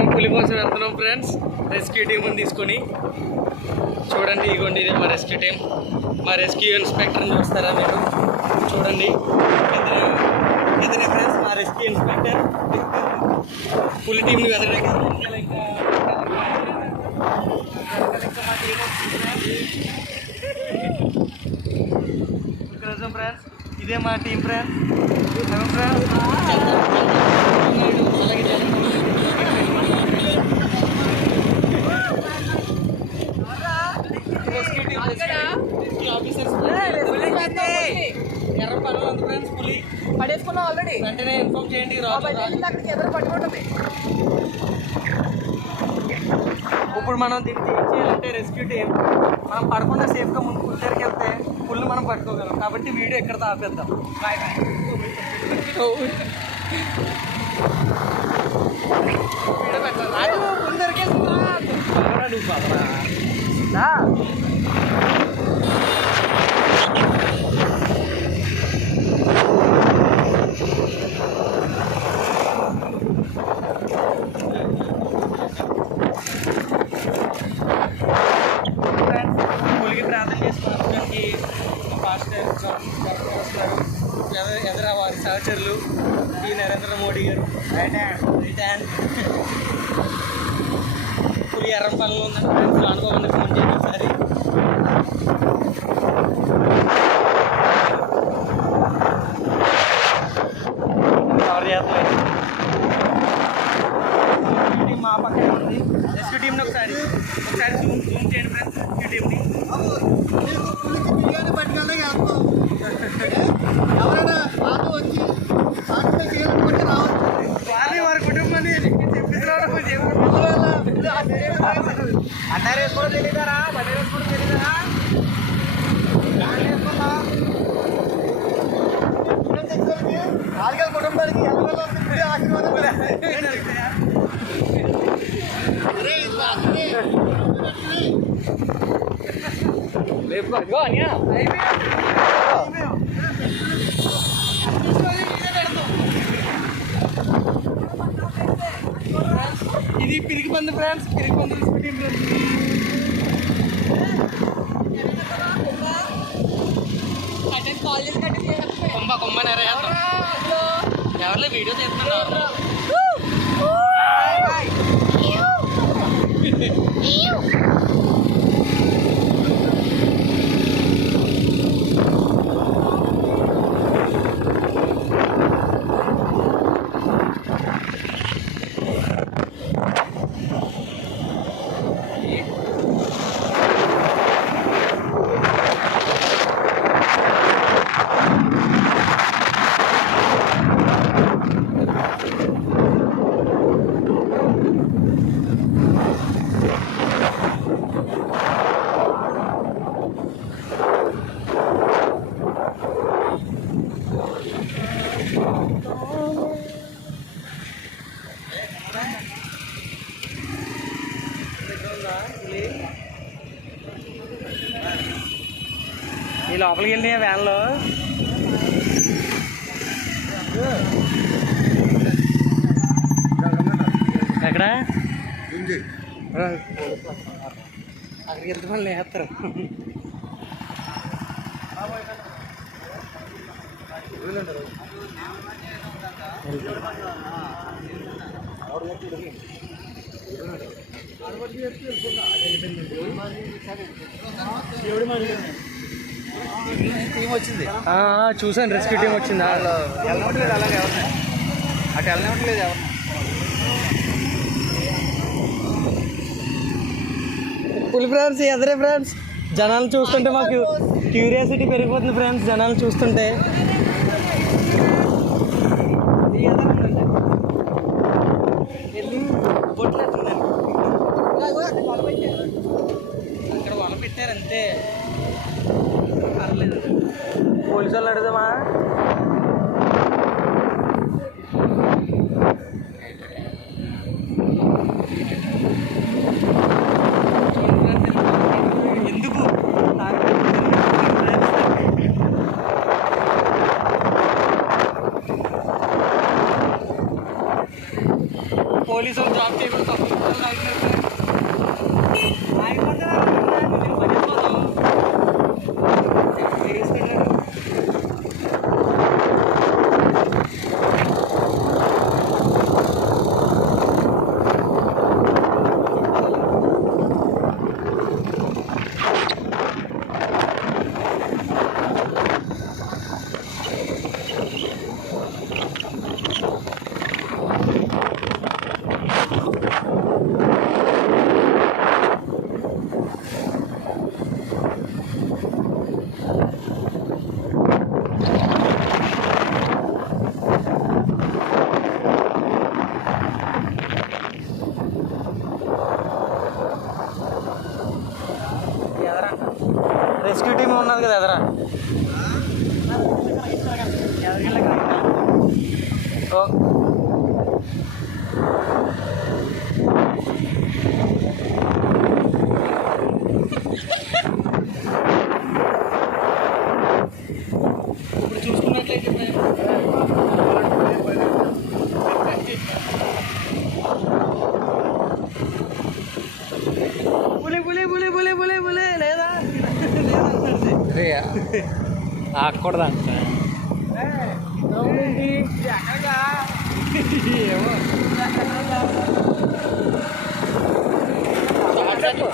మనం పులి కోసం వెళ్తున్నాం ఫ్రెండ్స్, రెస్క్యూ టీమ్ తీసుకొని. చూడండి, ఇగోండి ఇదే మా రెస్క్యూ టీం. మా రెస్క్యూ ఇన్స్పెక్టర్ని చూస్తారా మీరు? చూడండి, ఇతనే ఫ్రెండ్స్ మా రెస్క్యూ ఇన్స్పెక్టర్. పులి టీంని వెతకడానికి ఫ్రెండ్స్, ఇదే మా టీం ఫ్రెండ్స్. ఎర్ర పనులు ఉంది ఫ్రెండ్స్. పులి పడేసుకున్నాం ఆల్రెడీ. వెంటనే ఇన్ఫార్మ్ చేయండి. పట్టుకుంటుంది. ఇప్పుడు మనం దీనికి ఏం చేయాలంటే, రెస్క్యూ టీం మనం పడకుండా సేఫ్గా ముందు పులి దగ్గరికి వెళ్తే పుల్లు మనం పట్టుకోగలం. కాబట్టి వీడియో ఎక్కడితో ఆపేద్దాం. Bye bye. వీడియో పెట్టాలి. పులి దగ్గరికి నువ్వు పదరా. పులికి ప్రార్థన చేసుకోవడానికి పాస్టర్ ఎదుర వారి సహచరులు ఈ నరేంద్ర మోడీ గారు. పులి ఎర్ర పనులు ఉందంటే ఫ్రెండ్స్, అనుకోకుండా ఫోన్ చేయండి ఒకసారి. కవర్ చేస్తలేదు. మా పక్కన ఉంది రెస్క్యూ టీంని. ఒకసారి జూమ్ చేయండి ఫ్రెండ్స్. రెస్క్యూ టీంని బిర్యానీ పట్టుకెళ్ళే ఎవరైనా ఆటో వచ్చి ఆటో చేయాలనుకుంటే రావచ్చు. వారి వారి కుటుంబాన్ని అడ్డారు వేసుకోవడం తెలియదారా? బట్టర్ వేసుకోవడం తెలియదారా? నాలుగేళ్ళ కుటుంబానికి ఎవరి ఆశీర్వాదం ఇది పిరికి పంది ఫ్రెండ్స్. పిరికి పంది కొమ్మ ఎవరిలో వీడియో చేస్తున్నారు. ఈ లోపలికి వెళ్ళి వ్యాన్లో ఎక్కడ అక్కడికి వెళ్తే మళ్ళీ వేస్తారు. టీం వచ్చింది. చూసాను, రెస్క్యూ టీం వచ్చింది. వెళ్ళనట్లేదు, అలాగే ఎవరిని అటు వెళ్ళనట్లేదు ఎవరిని. పులి ఫ్రెండ్స్, ఎదరే ఫ్రెండ్స్. జనాలు చూస్తుంటే మాకు క్యూరియాసిటీ పెరిగిపోతుంది ఫ్రెండ్స్. జనాలు చూస్తుంటే అక్కడ వల పెట్టారు అంతే, పర్లేదు. పోలీసు వాళ్ళు అడుగుదామా? ఎందుకు పోలీసులు జాబ్ చేయకుండా రెస్క్యూ టీమ్ ఉన్నది కదా ఎదరా ఇప్పుడు చూసుకున్నట్లయితే పులి పులి పులి పులి పులి పులి లేదా ఆకూడదు అంట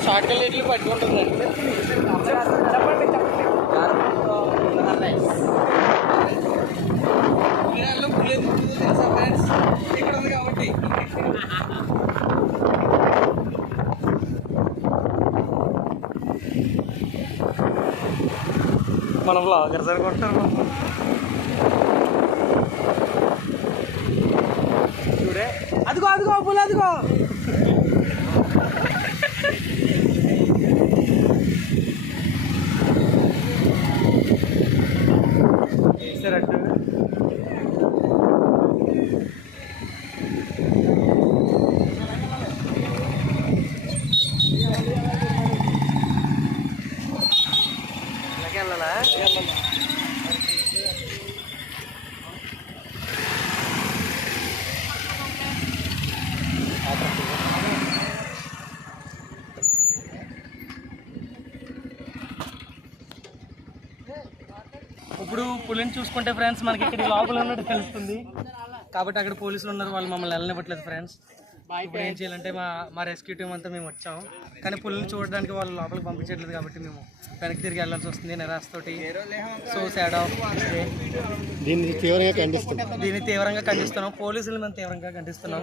షార్ట్ కల్లేట్లు పట్టుకుంటుందండి తెలుసా ఫ్రెండ్స్ ఇక్కడ ఉంది కాబట్టి మన బ్లాగర్ సరికొంటారు చూడే అదిగో అదిగో పులి అదిగో వేసారట్టు వెళ్ళాలా ఇప్పుడు పులిని చూసుకుంటే ఫ్రెండ్స్ మనకి ఇక్కడ లోపల ఉన్నట్టు తెలుస్తుంది కాబట్టి అక్కడ పోలీసులు ఉన్నారు వాళ్ళు మమ్మల్ని వెళ్ళనివ్వట్లేదు ఫ్రెండ్స్ ఇప్పుడు ఏం చేయాలంటే మా రెస్క్యూ టీం అంతా మేము వచ్చాము కానీ పులిని చూడడానికి వాళ్ళు లోపలికి పంపించట్లేదు కాబట్టి మేము వెనక్కి తిరిగి వెళ్ళాల్సి వస్తుంది నిరాశతోటి సో సాడ్ ఆఫ్ దీన్ని తీవ్రంగా ఖండిస్తున్నాం పోలీసులు మేము తీవ్రంగా ఖండిస్తున్నాం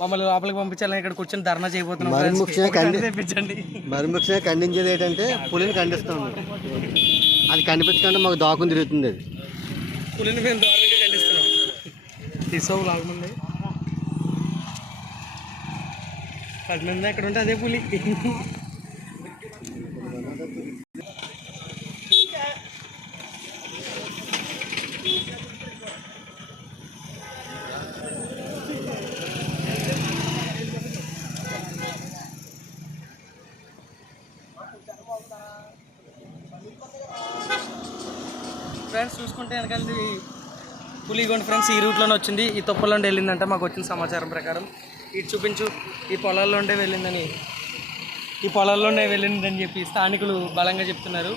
మమ్మల్ని లోపలికి పంపించాలని ఇక్కడ కూర్చొని ధర్నా చేయబోతున్నాం మరి ముఖ్యంగా ఖండించేది ఏంటంటే పులిని ఖండిస్తాం అది కనిపించకుండా మాకు దాకుని తిరుగుతుంది అది పులిని మేము దారుణంగా ఖండిస్తున్నాం తీసుకో లాగుంది 10 మంది అక్కడ ఉంటే అదే పులి ఫ్రెండ్స్ చూసుకుంటే వెనకాల పులి ఇగోండి ఫ్రెండ్స్ ఈ రూట్లోనే వచ్చింది ఈ తొప్పలో ఉండి వెళ్ళిందంట మాకు వచ్చిన సమాచారం ప్రకారం ఇటు చూపించు ఈ పొలాల్లో ఉండే వెళ్ళిందని చెప్పి స్థానికులు బలంగా చెప్తున్నారు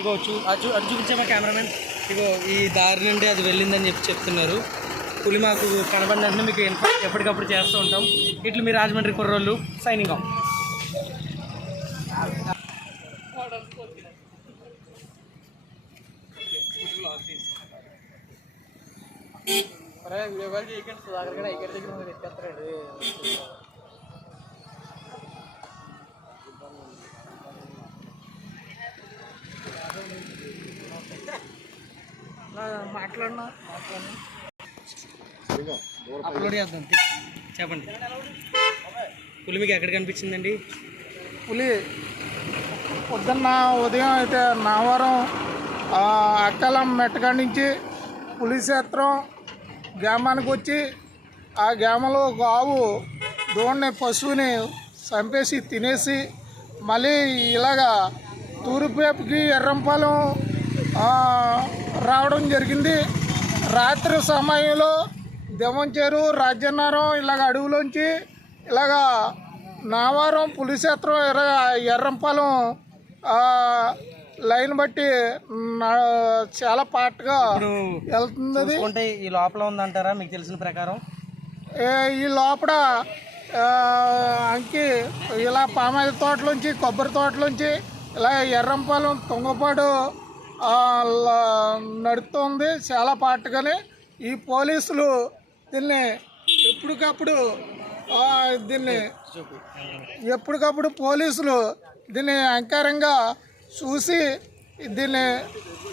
ఇగో అటు చూపించే మా కెమెరామెన్ ఇగో ఈ దారి నుండి అది వెళ్ళిందని చెప్తున్నారు పులి మాకు కనబడిన వెంటనే మీకు ఎప్పటికప్పుడు చేస్తూ ఉంటాం ఇట్లు మీ రాజమండ్రి కుర్రోళ్ళు సైనింగ్ ఆఫ్ వీడియో కాల్ చేయకండి సుధాకర్ గారు ఐగర్ దగ్గర మీరు ఎత్తేస్తారండి మాట్లాడినా అప్లోడ్ చేద్దాం చెప్పండి పులి మీకు ఎక్కడ కనిపించిందండి పులి పొద్దున్న ఉదయం అయితే నావరం అక్కలం మెట్టకాడ నుంచి పులిక్షేత్రం గ్రామానికి వచ్చి ఆ గ్రామంలో ఒక ఆవు దూడని పశువుని చంపేసి తినేసి మళ్ళీ ఇలాగా తూర్పువైపుకి ఎర్రంపాలెం రావడం జరిగింది. రాత్రి సమయంలో దెవంచేరు రాజ్యనగరం ఇలాగ అడవులోంచి ఇలాగ నావారం పులిక్షేత్రం ఎర్రంపాలెం లైన్ బట్టి చాలా పాటుగా వెళ్తుంది అది. చూసుకుంటే ఈ లోపల ఉందంటారా మీకు తెలిసిన ప్రకారం? ఈ లోపల అంకి ఇలా పామాయిల తోటలోంచి కొబ్బరి తోటలోంచి ఇలా ఎర్రంపాలెం తుంగపాడు నడుస్తుంది చాలా పాటుగానే. ఈ పోలీసులు దీన్ని ఎప్పటికప్పుడు పోలీసులు దీన్ని అంకారంగా చూసి దీన్ని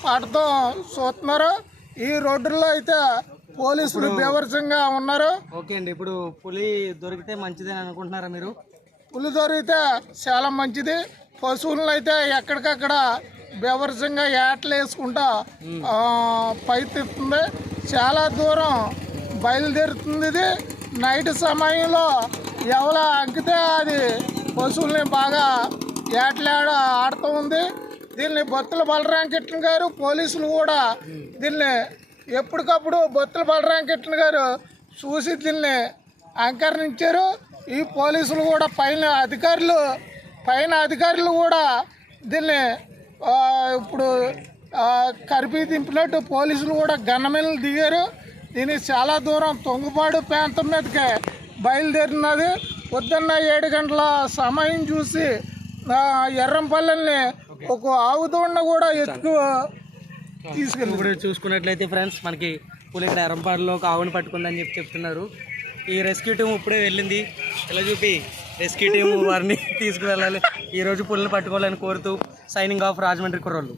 పాటతో చూస్తున్నారు. ఈ రోడ్డుల్లో అయితే పోలీసులు బీభత్సంగా ఉన్నారు. ఓకే అండి, ఇప్పుడు పులి దొరికితే మంచిదని అనుకుంటున్నారా మీరు? పులి దొరికితే చాలా మంచిది. పశువులను అయితే ఎక్కడికక్కడ బీభత్సంగా ఏటలు వేసుకుంటా పైతెత్తుంది. చాలా దూరం బయలుదేరుతుంది. ఇది నైట్ సమయంలో ఎవరు అంకితే అది పశువుల్ని బాగా ఆడుతూ ఉంది. దీన్ని బొత్తుల బలరామకృష్ణ గారు పోలీసులు కూడా దీన్ని ఎప్పటికప్పుడు బొత్తుల బలరామకృష్ణ గారు చూసి దీన్ని అంకరించారు. ఈ పోలీసులు కూడా పైన అధికారులు కూడా దీన్ని ఇప్పుడు కరిపి దింపినట్టు పోలీసులు కూడా గన్నమెలు దిగారు. దీనికి చాలా దూరం తొంగుపాడు ప్రాంతం మీదకి బయలుదేరినది. పొద్దున్న 7 గంటల సమయం చూసి ఎర్రంపల్లెల్ని ఒక ఆవుదోడిని కూడా తీసుకెళ్ళి. ఇప్పుడు చూసుకున్నట్లయితే ఫ్రెండ్స్, మనకి పులి ఇక్కడ ఎర్రంపాడులో ఒక ఆవుని పట్టుకుందని చెప్తున్నారు. ఈ రెస్క్యూ టీం ఇప్పుడే వెళ్ళింది. ఇలా చూపి రెస్క్యూ టీం వారిని తీసుకువెళ్ళాలి. ఈరోజు పులిని పట్టుకోవాలని కోరుతూ సైనింగ్ ఆఫ్ రాజమండ్రి కుర్రోళ్ళు.